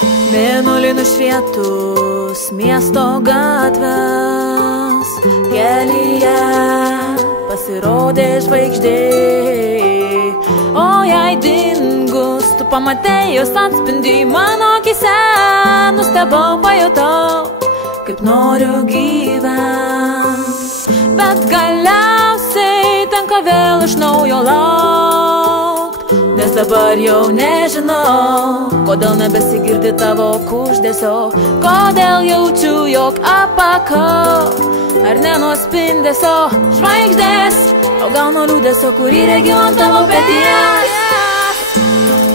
Mėnulį nušvietus miesto gatvės, kelyje pasirodė žvaigždė. O jai dingus, tu pamatei jos atspindį mano akyse. Nustebau, pajutau, kaip noriu gyvent. Bet galiausiai tenka vėl iš naujo laukt, nes dabar jau nežinau, kodėl nebesigirdi tavo kuždesio, kodėl jaučiu, jog apakau, ar ne nuo spindesio žvaigždės, o gal nuo liūdesio, kurį regiu ant tavo peties.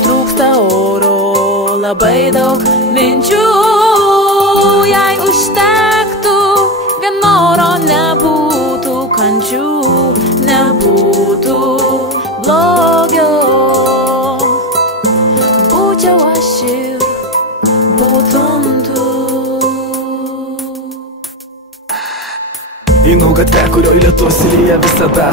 Trūksta oro, labai daug minčių, jei užtektų vien noro, nebūtų kančių, nebūtų blogio. Būčiau aš ir būtum tu. Einu gatvę, kurioj lietus lyja visada,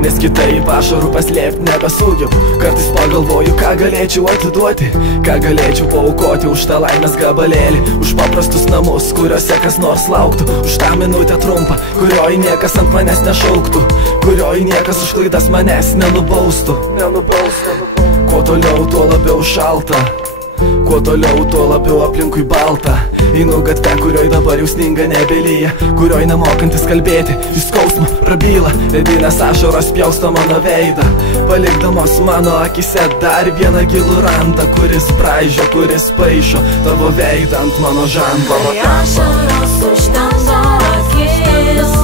nes kitaip ašarų paslėpti nebesugebu. Kartais pagalvoju, ką galėčiau atiduoti, ką galėčiau paaukoti už tą laimės gabalėlį, už paprastus namus, kuriuose kas nors lauktų, už tą minutę trumpą, kurioj niekas ant manęs nešauktų, kurioj niekas už klaidas manęs nenubaustų. Kuo toliau, tuo labiau šalta, kuo toliau, tuo labiau aplinkui balta. Einu gatvę, kurioj dabar jau sninga nebelyja, kurioj nemokantis kalbėti, iš skausmo prabyla, ledinės ašaros pjausto mano veidą, palikdamos mano akise dar vieną gilų randą, kuris braižo, kuris paišo tavo veidą ant mano žando. Ašaros užtamdo akis,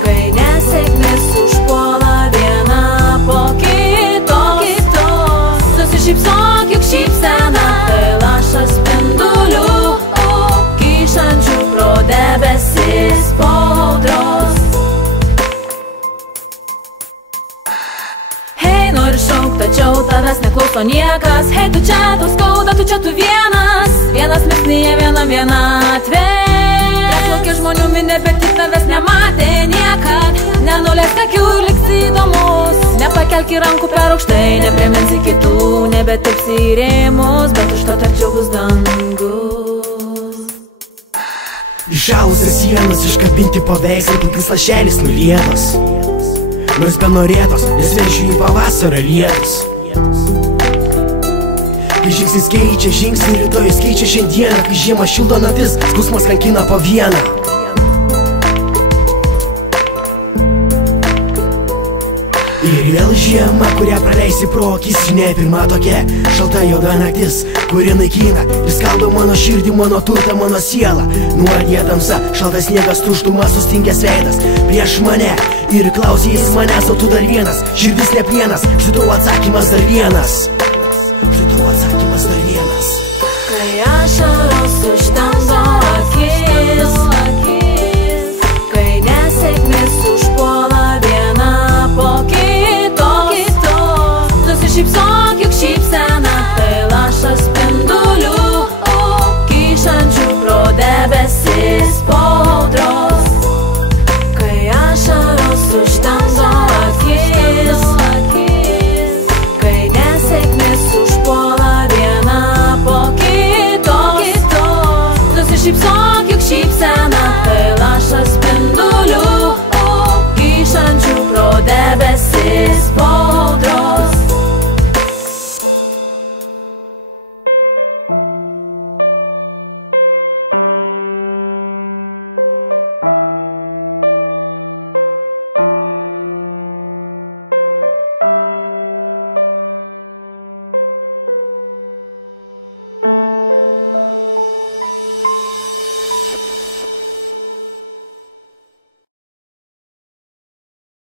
kai nesėkmės užpuola viena po kitos. Susišypsok, juk šypsena tai lašas spindulių, kyšančių pro debesis podros. Hei, nori šauk, tačiau tavęs neklauso niekas. Hei, tu čia, tau skauda, tu čia, tu vienas, vienas misnyje, vienatvė. Laukia žmonių minė, bet tik tavęs nematė niekad. Nenuleisk akių, liks įdomus, nepakelk rankų per aukštai, nepriminsi kitų, nebetipsi į rėmus, bet už to tarčiau bus dangus. Išalusios sienos, iškabinti paveikslai, pilkis lašelis nulietos, nors benorėtos, nes vežiu į pavasario lietus. Kai žingsnis keičia žingsnį, rytojus keičia šiandieną, kai žiemą šildo naktis, skausmas kankina po vieną. Ir vėl žiema, kurią praleisi pro akis, ne pirma tokia šalta juoda naktis, kuri naikina ir skaldo mano širdį, mano turtą, mano sielą. Nuodija tamsa, šaltas sniegas, tuštumas, sustingęs veidas prieš mane ir klausė jis manęs, o tu dar vienas, širdis ne plienas, štai tavo atsakymas dar vienas, štai tavo atsakymas dar vienas. Kai ašaros